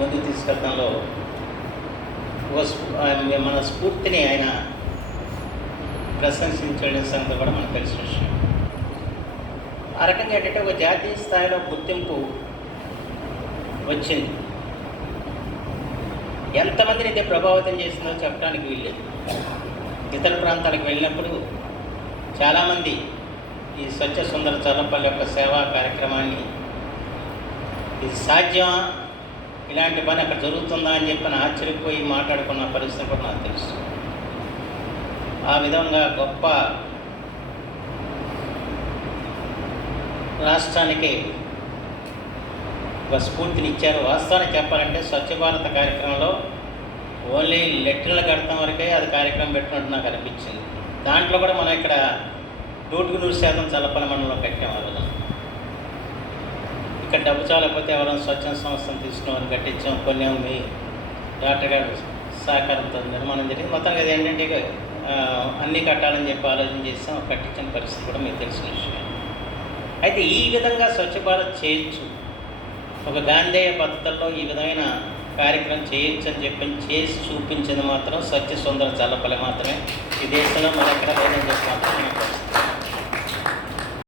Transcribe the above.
ముందుకు తీసుకెళ్లడంలో మన స్ఫూర్తిని ఆయన ప్రశంసించడం సంగతి కూడా మనకు తెలిసిన విషయం. ఆ రకంగా ఏంటంటే ఒక జాతీయ స్థాయిలో గుర్తింపు వచ్చింది. ఎంతమందిని అయితే ప్రభావితం చేసిందో చెప్పడానికి వీల్లేదు. ఇతర ప్రాంతాలకు వెళ్ళినప్పుడు చాలామంది ఈ స్వచ్ఛ సుందర చల్లపల్లి యొక్క సేవా కార్యక్రమాన్ని ఇది సాధ్యమా, ఇలాంటి పని అక్కడ జరుగుతుందా అని చెప్పి ఆశ్చర్యపోయి మాట్లాడుకున్న పరిస్థితి కూడా నాకు తెలుసు. ఆ విధంగా గొప్ప రాష్ట్రానికి ఒక స్ఫూర్తిని ఇచ్చారు. వాస్తవానికి చెప్పాలంటే స్వచ్ఛ భారత్ కార్యక్రమంలో ఓన్లీ లెటర్లు కడతాం వరకే అది కార్యక్రమం పెట్టినట్టు నాకు అనిపించింది. దాంట్లో కూడా మనం ఇక్కడ 100% చల్లపల్లి మండలంలో కట్టాం. ఆ రోజున ఇక్కడ డబ్బు చాలకపోతే ఎవరైనా స్వచ్ఛంద సంస్థను తీసుకున్నామని కట్టించాం. కొన్ని మీ డాక్టర్ గారు సహకారంతో నిర్మాణం జరిగింది. మొత్తానికి అది ఏంటంటే అన్నీ కట్టాలని చెప్పి ఆలోచన చేస్తాం. కట్టించిన పరిస్థితి కూడా మీకు తెలిసిన విషయం. అయితే ఈ విధంగా స్వచ్ఛ భారత్ చేయొచ్చు, ఒక గాంధేయ పద్ధతుల్లో ఈ విధమైన కార్యక్రమం చేయొచ్చు అని చెప్పి చేసి చూపించింది మాత్రం స్వచ్ఛ సుందర చల్లపల్లి మాత్రమే. ఈ దేశంలో మన ఎక్కడ లేదని చెప్పి మాత్రం